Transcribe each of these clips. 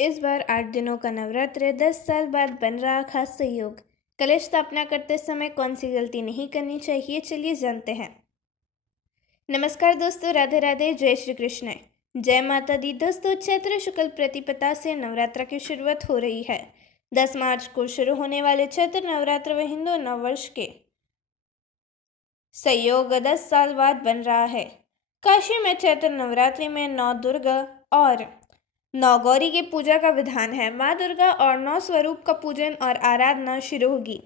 इस बार 8 दिनों का नवरात्र 10 साल बाद बन रहा खास संयोग। कलश स्थापना करते समय कौन सी गलती नहीं करनी चाहिए, चलिए जानते हैं। नमस्कार दोस्तों, राधे राधे, जय श्री कृष्ण। जय माता दी। दोस्तों, चैत्र शुक्ल प्रतिपदा से नवरात्र की शुरुआत हो रही है। 10 मार्च को शुरू होने वाले चैत्र नवरात्र व हिंदू नववर्ष के संयोग 10 साल बाद बन रहा है। काशी में चैत्र नवरात्रि में 9 दुर्गा और 9 गौरी की पूजा का विधान है। माँ दुर्गा और 9 स्वरूप का पूजन और आराधना शुरू होगी।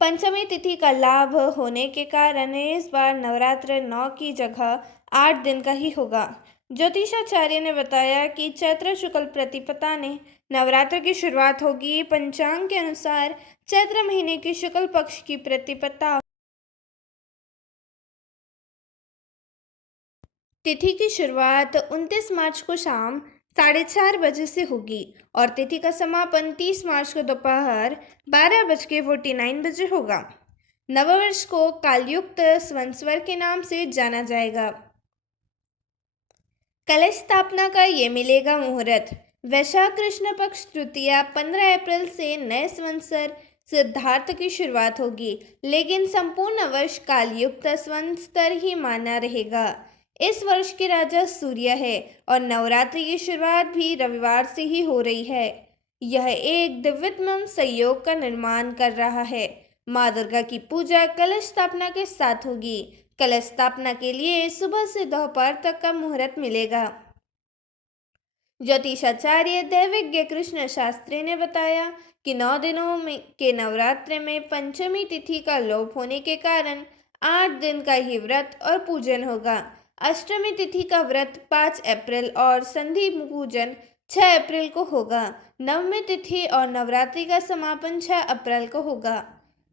पंचमी तिथि का लाभ होने के कारण इस बार नवरात्र 9 की जगह 8 दिन का ही होगा। ज्योतिषाचार्य ने बताया कि चैत्र शुक्ल प्रतिपदा ने नवरात्र की शुरुआत होगी। पंचांग के अनुसार चैत्र महीने की शुक्ल पक्ष की प्रतिपदा तिथि की शुरुआत 29 मार्च को शाम 4:30 से होगी और तिथि का समापन 30 मार्च को दोपहर 12:49 होगा। नववर्ष को कालयुक्त संवत्सर के नाम से जाना जाएगा। कलश स्थापना का ये मिलेगा मुहूर्त। वैशाख कृष्ण पक्ष तृतीया 15 अप्रैल से नए संवत्सर सिद्धार्थ की शुरुआत होगी, लेकिन संपूर्ण वर्ष कालयुक्त संवत्सर ही माना रहेगा। इस वर्ष के राजा सूर्य है और नवरात्रि की शुरुआत भी रविवार से ही हो रही है। यह एक दिव्यतम संयोग का निर्माण कर रहा है। माँ दुर्गा की पूजा कलश स्थापना के साथ होगी। कलश स्थापना के लिए सुबह से दोपहर तक का मुहूर्त मिलेगा। ज्योतिषाचार्य दैवज्ञ कृष्ण शास्त्री ने बताया कि 9 दिनों में के नवरात्र में पंचमी तिथि का लोप होने के कारण 8 दिन का ही व्रत और पूजन होगा। अष्टमी तिथि का व्रत 5 अप्रैल और संधि पूजन 6 अप्रैल को होगा। नवमी तिथि और नवरात्रि का समापन 6 अप्रैल को होगा।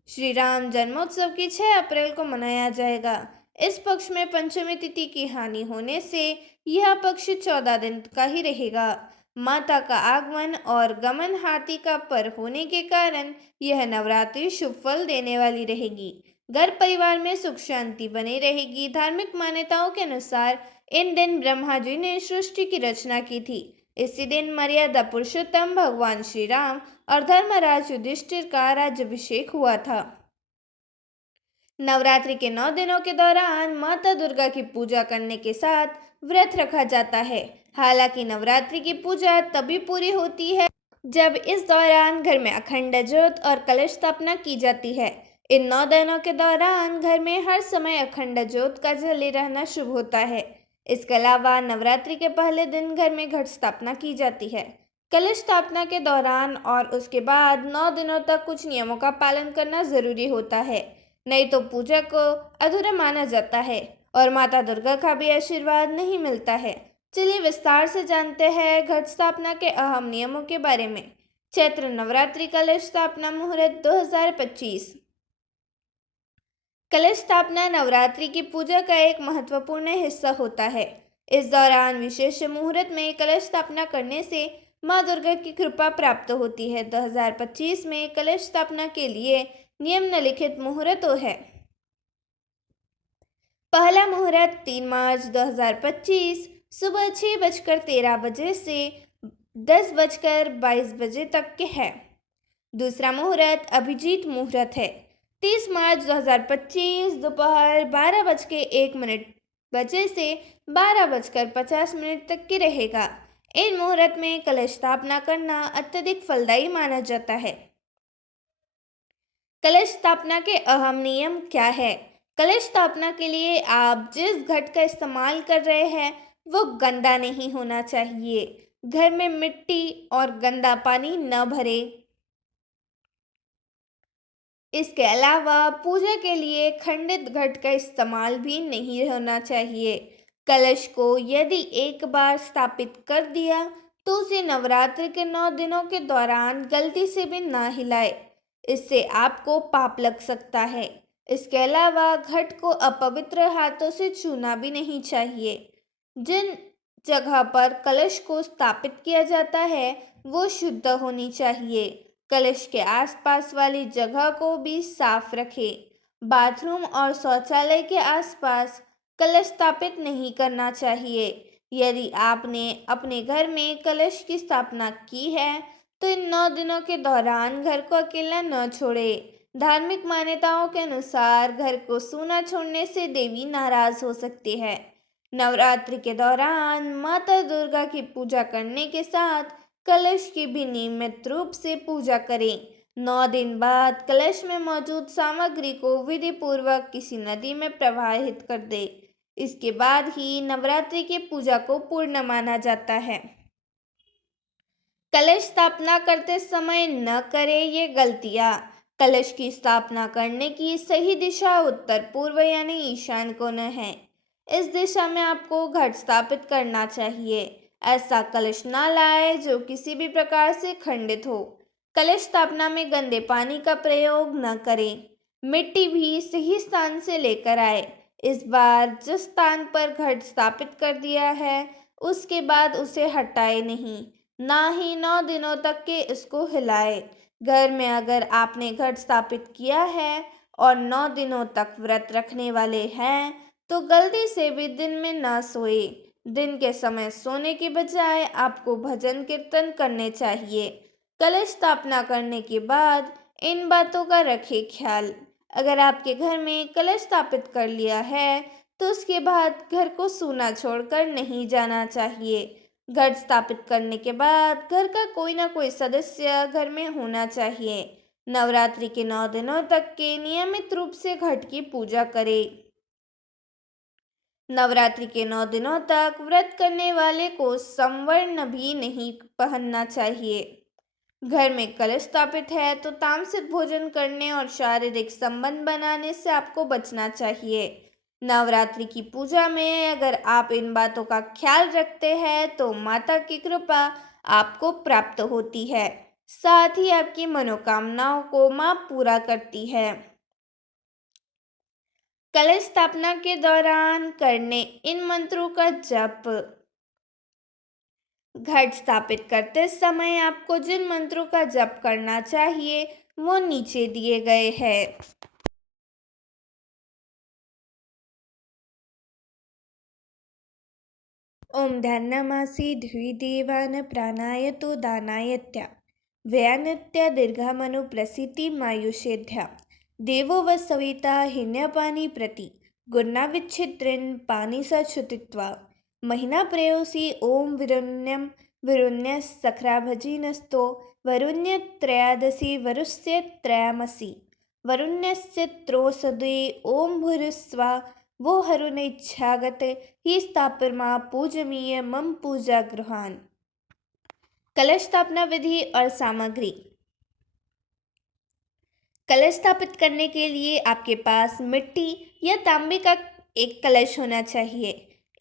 श्री राम जन्मोत्सव की 6 अप्रैल को मनाया जाएगा। इस पक्ष में पंचमी तिथि की हानि होने से यह पक्ष 14 दिन का ही रहेगा। माता का आगमन और गमन हाथी का पर होने के कारण यह नवरात्रि शुभ फल देने वाली रहेगी। घर परिवार में सुख शांति बनी रहेगी। धार्मिक मान्यताओं के अनुसार इन दिन ब्रह्मा जी ने सृष्टि की रचना की थी। इसी दिन मर्यादा पुरुषोत्तम भगवान श्री राम और धर्मराज युधिष्ठिर का राज्याभिषेक हुआ था। नवरात्रि के 9 दिनों के दौरान माता दुर्गा की पूजा करने के साथ व्रत रखा जाता है। हालांकि नवरात्रि की पूजा तभी पूरी होती है जब इस दौरान घर में अखंड ज्योत और कलश स्थापना की जाती है। इन 9 दिनों के दौरान घर में हर समय अखंड ज्योत का जले रहना शुभ होता है। इसके अलावा नवरात्रि के पहले दिन घर में घट स्थापना की जाती है। कलश स्थापना के दौरान और उसके बाद 9 दिनों तक कुछ नियमों का पालन करना जरूरी होता है, नहीं तो पूजा को अधूरा माना जाता है और माता दुर्गा का भी आशीर्वाद नहीं मिलता है। चलिए विस्तार से जानते हैं घट स्थापना के अहम नियमों के बारे में। चैत्र नवरात्रि कलश स्थापना मुहूर्त 2025। कलश स्थापना नवरात्रि की पूजा का एक महत्वपूर्ण हिस्सा होता है। इस दौरान विशेष मुहूर्त में कलश स्थापना करने से माँ दुर्गा की कृपा प्राप्त होती है। 2025 में कलश स्थापना के लिए निम्नलिखित मुहूर्तों है। पहला मुहूर्त 3 मार्च 2025 सुबह 6:13 से 10:22 तक के है। दूसरा मुहूर्त अभिजीत मुहूर्त है। 30 मार्च 2025 दोपहर 12:01 से 12:50 तक की रहेगा। इन मुहूर्त में कलश स्थापना करना अत्यधिक फलदायी माना जाता है। कलश स्थापना के अहम नियम क्या है? कलश स्थापना के लिए आप जिस घट का इस्तेमाल कर रहे हैं वो गंदा नहीं होना चाहिए। घर में मिट्टी और गंदा पानी न भरे। इसके अलावा पूजा के लिए खंडित घट का इस्तेमाल भी नहीं होना चाहिए। कलश को यदि एक बार स्थापित कर दिया तो उसे नवरात्रि के 9 दिनों के दौरान गलती से भी ना हिलाए, इससे आपको पाप लग सकता है। इसके अलावा घट को अपवित्र हाथों से छूना भी नहीं चाहिए। जिन जगह पर कलश को स्थापित किया जाता है वो शुद्ध होनी चाहिए। कलश के आसपास वाली जगह को भी साफ रखें। बाथरूम और शौचालय के आसपास कलश स्थापित नहीं करना चाहिए। यदि आपने अपने घर में कलश की स्थापना की है, तो इन 9 दिनों के दौरान घर को अकेला न छोड़े। धार्मिक मान्यताओं के अनुसार घर को सूना छोड़ने से देवी नाराज हो सकती है। नवरात्रि के दौरान माता दुर्गा की पूजा करने के साथ कलश की भी नियमित रूप से पूजा करें। 9 दिन बाद कलश में मौजूद सामग्री को विधि पूर्वक किसी नदी में प्रवाहित कर दे। इसके बाद ही नवरात्रि की पूजा को पूर्ण माना जाता है। कलश स्थापना करते समय न करें ये गलतियां। कलश की स्थापना करने की सही दिशा उत्तर पूर्व यानी ईशान कोण है। इस दिशा में आपको घट स्थापित करना चाहिए। ऐसा कलश ना लाए जो किसी भी प्रकार से खंडित हो। कलश स्थापना में गंदे पानी का प्रयोग न करें। मिट्टी भी सही स्थान से लेकर आए। इस बार जिस स्थान पर घट स्थापित कर दिया है, उसके बाद उसे हटाए नहीं, ना ही 9 दिनों तक के इसको हिलाए। घर में अगर आपने घट स्थापित किया है और 9 दिनों तक व्रत रखने वाले हैं, तो गलती से भी दिन में ना सोए। दिन के समय सोने के बजाय आपको भजन कीर्तन करने चाहिए। कलश स्थापना करने के बाद इन बातों का रखें ख्याल। अगर आपके घर में कलश स्थापित कर लिया है, तो उसके बाद घर को सूना छोड़कर नहीं जाना चाहिए। घट स्थापित करने के बाद घर का कोई ना कोई सदस्य घर में होना चाहिए। नवरात्रि के 9 दिनों तक के नियमित रूप से घट की पूजा करें। नवरात्रि के 9 दिनों तक व्रत करने वाले को संवर्ण भी नहीं पहनना चाहिए। घर में कलश स्थापित है तो तामसिक भोजन करने और शारीरिक संबंध बनाने से आपको बचना चाहिए। नवरात्रि की पूजा में अगर आप इन बातों का ख्याल रखते हैं तो माता की कृपा आपको प्राप्त होती है। साथ ही आपकी मनोकामनाओं को मां पूरा करती है। कलश स्थापना के दौरान करने इन मंत्रों का जप। घट स्थापित करते समय आपको जिन मंत्रों का जप करना चाहिए वो नीचे दिए गए हैं। ओम ध्यानमासी द्विदेवान प्राणाय तो दानायत्या व्ययानत्या दीर्घामनुप्रसिति मायुषेध्या देवो व सविता हिन्यपानी प्रति गुणाविच्छिद्रिन पानी सच्छुतित्वा महिना प्रेयोसी ओम विरुण्यम विरुण्य सखराभजिनस्तो वरुण्य त्रयादशी वरुष्य त्रयामसि वरुण्यस्य त्रोसदे ओम भूरिस्वा वो हरुनिच्छागत ही स्थापरमा पूजनीय मम पूजा गृहान। कलश स्थापना विधि और सामग्री। कलश स्थापित करने के लिए आपके पास मिट्टी या तांबे का एक कलश होना चाहिए।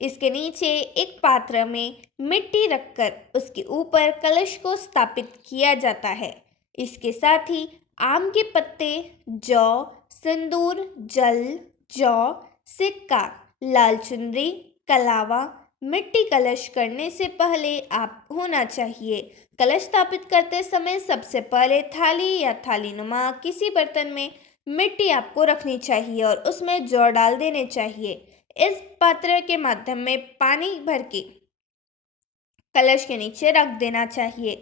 इसके नीचे एक पात्र में मिट्टी रखकर उसके ऊपर कलश को स्थापित किया जाता है। इसके साथ ही आम के पत्ते, जौ, सिंदूर, जल, जौ, सिक्का, लाल चुनरी, कलावा, मिट्टी कलश करने से पहले आप होना चाहिए। कलश स्थापित करते समय सबसे पहले थाली या थालीनुमा किसी बर्तन में मिट्टी आपको रखनी चाहिए और उसमें जौ डाल देने चाहिए। इस पात्र के माध्यम में पानी भर के कलश के नीचे रख देना चाहिए।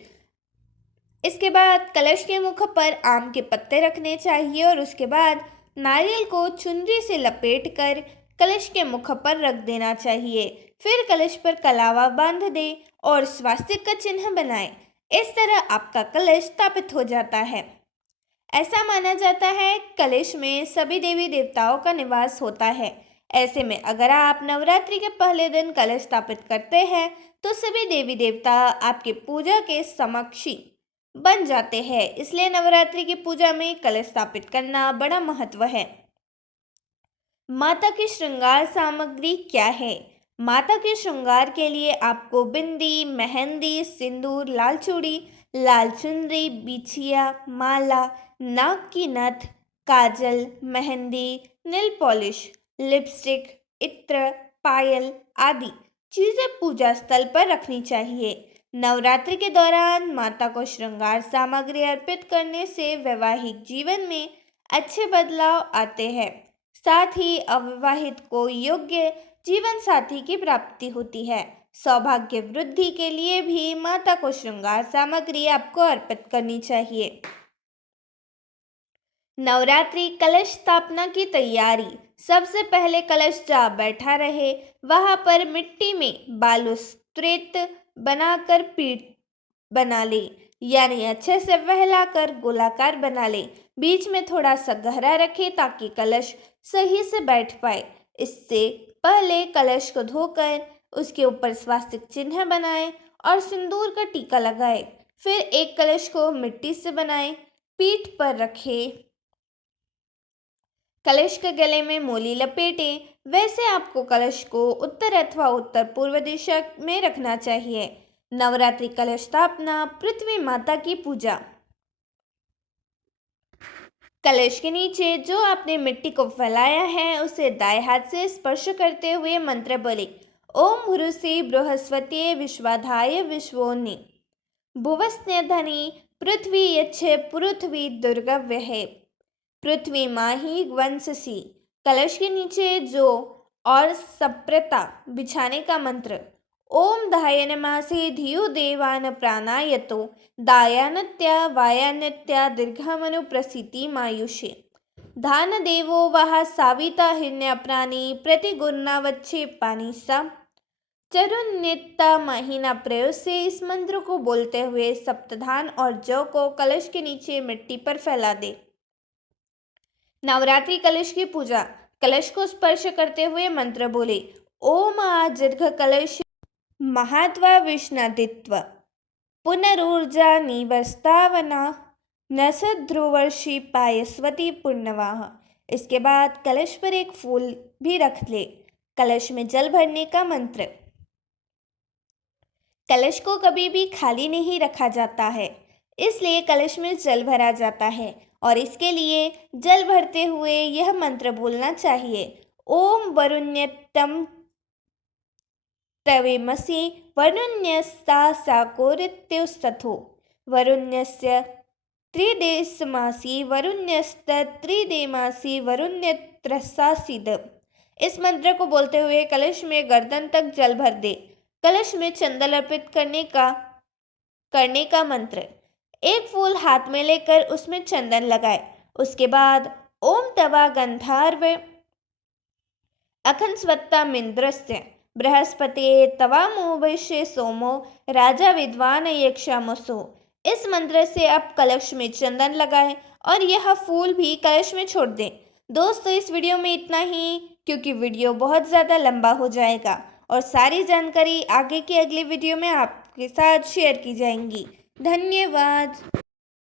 इसके बाद कलश के मुख पर आम के पत्ते रखने चाहिए और उसके बाद नारियल को चुनरी से लपेटकर कलश के मुख पर रख देना चाहिए। फिर कलश पर कलावा बांध दे और स्वास्तिक का चिन्ह बनाए। इस तरह आपका कलश स्थापित हो जाता है। ऐसा माना जाता है कलश में सभी देवी देवताओं का निवास होता है। ऐसे में अगर आप नवरात्रि के पहले दिन कलश स्थापित करते हैं तो सभी देवी देवता आपके पूजा के समक्षी बन जाते हैं। इसलिए नवरात्रि की पूजा में कलश स्थापित करना बड़ा महत्व है। माता की श्रृंगार सामग्री क्या है? माता के श्रृंगार के लिए आपको बिंदी, मेहंदी, सिंदूर, लाल चूड़ी, लाल चुनरी, बिछिया, माला, नाक की नथ, काजल, मेहंदी, नेल पॉलिश, लिपस्टिक, इत्र, पायल आदि चीजें पूजा स्थल पर रखनी चाहिए। नवरात्रि के दौरान माता को श्रृंगार सामग्री अर्पित करने से वैवाहिक जीवन में अच्छे बदलाव आते हैं। साथ ही अविवाहित को योग्य जीवन साथी की प्राप्ति होती है। सौभाग्य वृद्धि के लिए भी माता को श्रृंगार सामग्री आपको अर्पित करनी चाहिए। नवरात्रि कलश स्थापना की तैयारी। सबसे पहले कलश जहाँ बैठा रहे वहां पर मिट्टी में बालुस्त्रेत बनाकर पीठ बना ले, यानी अच्छे से फैलाकर गोलाकार बना ले। बीच में थोड़ा सा गहरा रखे ताकि कलश सही से बैठ पाए। इससे पहले कलश को धोकर उसके ऊपर स्वास्तिक चिन्ह बनाए और सिंदूर का टीका लगाए। फिर एक कलश को मिट्टी से बनाए, पीठ पर रखे, कलश के गले में मोली लपेटे। वैसे आपको कलश को उत्तर अथवा उत्तर पूर्व दिशा में रखना चाहिए। नवरात्रि कलश स्थापना। पृथ्वी माता की पूजा। कलश के नीचे जो आपने मिट्टी को फैलाया है उसे दाएं हाथ से स्पर्श करते हुए मंत्र बोले, ओम भुरुसी बृहस्पति विश्वाधाय विश्वोनि भुवस्न्यधनी पृथ्वी यच्छे पृथ्वी दुर्गव्य है पृथ्वी माही वंशसी। कलश के नीचे जो और सप्रता बिछाने का मंत्र, ओम धायन मासे धियो देवान प्राणायतो दायानत्या वायानत्या दीर्घमनु प्रसिति मायुषे धान देवो वह साविता हिरण्य प्राणी प्रतिगुणावच्छे पानी सा। चरुन्यता महीना प्रयोग से इस मंत्र को बोलते हुए सप्तधान और जौ को कलश के नीचे मिट्टी पर फैला दे। नवरात्रि कलश की पूजा। कलश को स्पर्श करते हुए मंत्र बोले, ओम आ दीर्घ कलश महात्वा विष्णादित्व पुनरुर्जा निवस्तावना नसध्रुवर्षि पायस्वती पूर्णवाह। इसके बाद कलश पर एक फूल भी रख ले। कलश में जल भरने का मंत्र। कलश को कभी भी खाली नहीं रखा जाता है, इसलिए कलश में जल भरा जाता है और इसके लिए जल भरते हुए यह मंत्र बोलना चाहिए, ओम वरुण्यतम तवेमसि वरुण्यस्ता साकोरित्युस्तथो वरुण्यस्य त्रिदेशमासी वरुण्यस्त त्रिदेमासी वरुण्यत्रसासिद। इस मंत्र को बोलते हुए कलश में गर्दन तक जल भर दे। कलश में चंदन अर्पित करने का मंत्र। एक फूल हाथ में लेकर उसमें चंदन लगाए। उसके बाद ओम तवा गंधार्व अखंस्वत्ता मिंद्रस्य बृहस्पति तवामोभष्य सोमो राजा विद्वान यक्षामसो। इस मंत्र से आप कलश में चंदन लगाएं और यह फूल भी कलश में छोड़ दें। दोस्तों, इस वीडियो में इतना ही, क्योंकि वीडियो बहुत ज़्यादा लंबा हो जाएगा और सारी जानकारी आगे की अगली वीडियो में आपके साथ शेयर की जाएंगी। धन्यवाद।